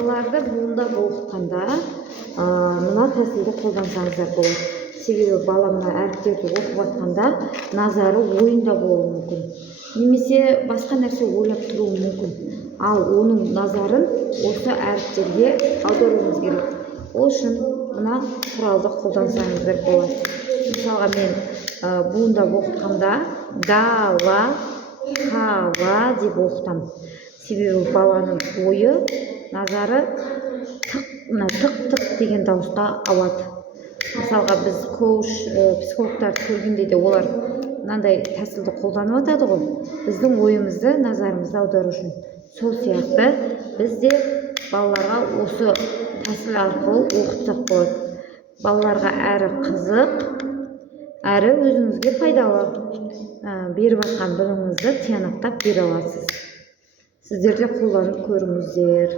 балаларды буындап оқытқанда мына тәсілді қолдансаңыздар болады. Себебі бала мына әріптерді оқып жатқанда назары ойында болуы мүмкін. Немесе басқа нәрсе ойлап тұруы мүмкін. Ал оның назарын осы әріптерге аударуымыз керек. Ол үшін мына құралды қолдансаңыздар болады. Мысалға мен буындап оқытқанда да-ла, ха-ла деп оқытам. Себебі баланың ойы, назары тық-тық деген дауысқа алады. Мысалға біз психологтарды көргенде де олар мынандай тәсілді қолданып жатады ғой. Біздің ойымызды, назарымызды аудару үшін. Сол сияқты біз де балаларға осы тәсіл арқылы оқытсақ болады. Балаларға әрі қызық, әрі өзіңізге пайдалы. Беріп жатқан біліміңізді тиянақтап бере аласыз. Сіздер де қолданып көріңіздер.